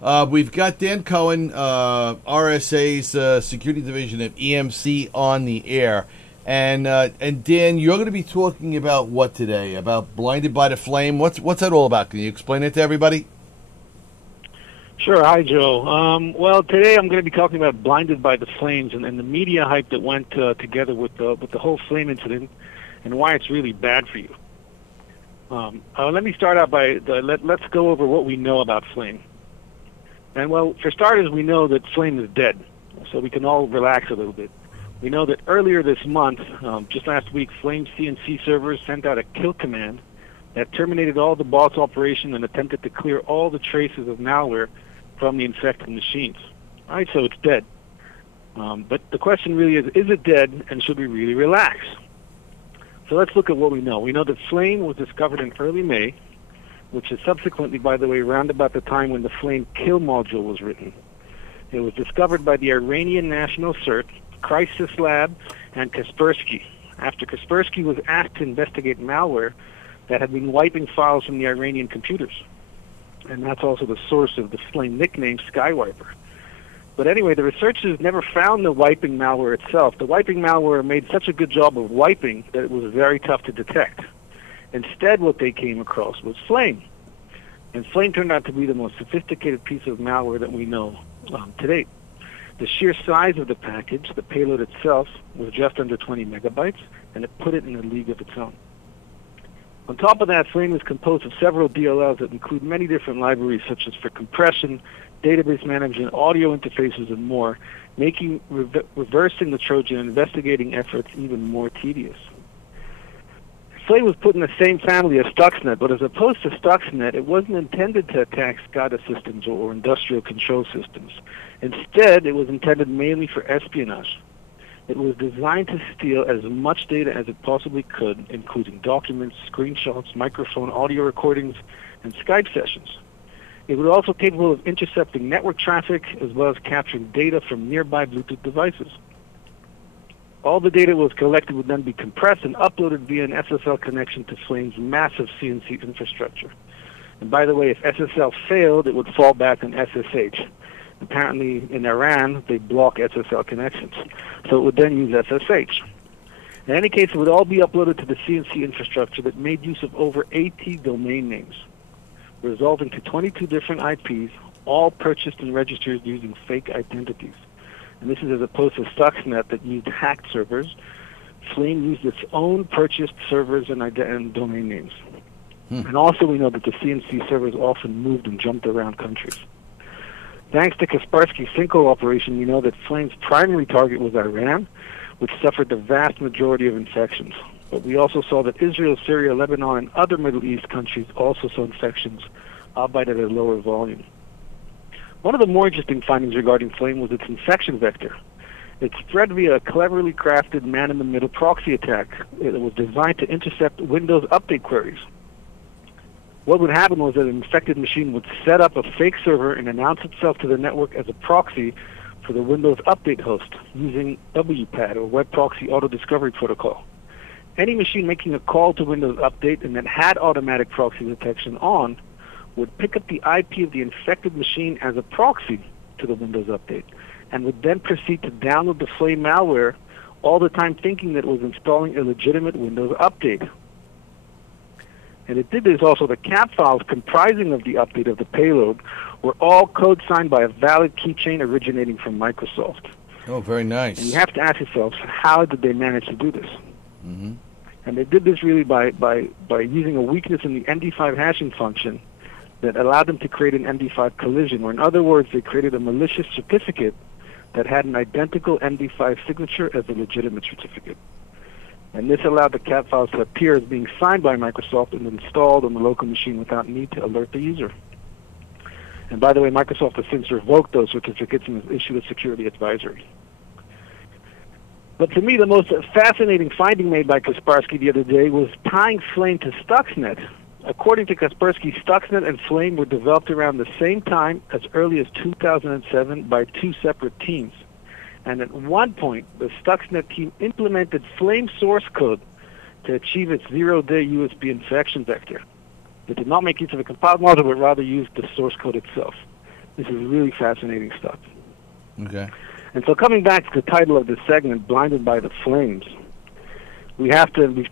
We've got Dan Cohen, RSA's Security Division at EMC, on the air. And Dan, you're going to be talking about what today? About Blinded by the Flame? What's that all about? Can you explain it to everybody? Sure. Hi, Joe. Well, today I'm going to be talking about Blinded by the Flames and the media hype that went together with the whole flame incident and why it's really bad for you. Let me start out by let's go over what we know about flame. And well, for starters, we know that flame is dead, so we can all relax a little bit. We know that earlier this month, just last week, Flame CNC servers sent out a kill command that terminated all the bots operation and attempted to clear all the traces of malware from the infected machines. All right, so it's dead. But the question really is it dead, and should we really relax? So let's look at what we know. We know that flame was discovered in early May, which is subsequently, by the way, around about the time when the flame kill module was written. It was discovered by the Iranian National CERT, Crisis Lab, and Kaspersky, after Kaspersky was asked to investigate malware that had been wiping files from the Iranian computers. And that's also the source of the flame nickname Skywiper. But anyway, the researchers never found the wiping malware itself. The wiping malware made such a good job of wiping that it was very tough to detect. Instead, what they came across was flame. And flame turned out to be the most sophisticated piece of malware that we know to date. The sheer size of the package, the payload itself, was just under 20 megabytes, and it put it in a league of its own. On top of that, flame is composed of several DLLs that include many different libraries, such as for compression, database management, audio interfaces, and more, making reversing the Trojan investigating efforts even more tedious. Flame was put in the same family as Stuxnet, but as opposed to Stuxnet, it wasn't intended to attack SCADA systems or industrial control systems. Instead, it was intended mainly for espionage. It was designed to steal as much data as it possibly could, including documents, screenshots, microphone audio recordings, and Skype sessions. It was also capable of intercepting network traffic as well as capturing data from nearby Bluetooth devices. All the data was collected would then be compressed and uploaded via an SSL connection to Flame's massive CNC infrastructure. And by the way, if SSL failed, it would fall back on SSH. Apparently, in Iran, they block SSL connections, so it would then use SSH. In any case, it would all be uploaded to the CNC infrastructure that made use of over 80 domain names, resulting to 22 different IPs, all purchased and registered using fake identities. And this is as opposed to Stuxnet that used hacked servers. Flame used its own purchased servers and domain names. And also we know that the CNC servers often moved and jumped around countries. Thanks to Kaspersky's Synco operation, we know that Flame's primary target was Iran, which suffered the vast majority of infections. But we also saw that Israel, Syria, Lebanon, and other Middle East countries also saw infections, albeit at a lower volume. One of the more interesting findings regarding Flame was its infection vector. It spread via a cleverly crafted man-in-the-middle proxy attack. It was designed to intercept Windows update queries. What would happen was that an infected machine would set up a fake server and announce itself to the network as a proxy for the Windows update host using WPAD, or Web Proxy Auto Discovery Protocol. Any machine making a call to Windows Update and that had automatic proxy detection on would pick up the IP of the infected machine as a proxy to the Windows Update and would then proceed to download the Flame malware, all the time thinking that it was installing a legitimate Windows Update. And it did this also. The cap files comprising of the update of the payload were all code signed by a valid keychain originating from Microsoft. Oh, very nice. And you have to ask yourselves, how did they manage to do this? Mm-hmm. And they did this really by using a weakness in the MD5 hashing function that allowed them to create an MD5 collision, or in other words, they created a malicious certificate that had an identical MD5 signature as a legitimate certificate. And this allowed the cat files to appear as being signed by Microsoft and installed on the local machine without need to alert the user. And by the way, Microsoft has since revoked those certificates and has issued a security advisory. But to me, the most fascinating finding made by Kaspersky the other day was tying Flame to Stuxnet. According to Kaspersky, Stuxnet and Flame were developed around the same time, as early as 2007, by two separate teams. And at one point, the Stuxnet team implemented Flame source code to achieve its zero-day USB infection vector. It did not make use of a compiled module, but rather used the source code itself. This is really fascinating stuff. Okay. And so coming back to the title of this segment, Blinded by the Flames, we've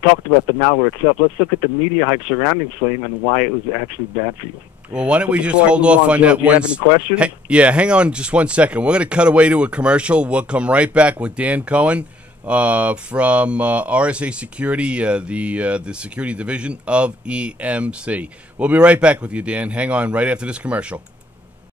talked about the malware itself. Let's look at the media hype surrounding Flame and why it was actually bad for you. Well, why don't we just Before I hold move off on Joe, that do you one? have any questions? Hang on just 1 second. We're going to cut away to a commercial. We'll come right back with Dan Cohen from RSA Security, the security division of EMC. We'll be right back with you, Dan. Hang on right after this commercial.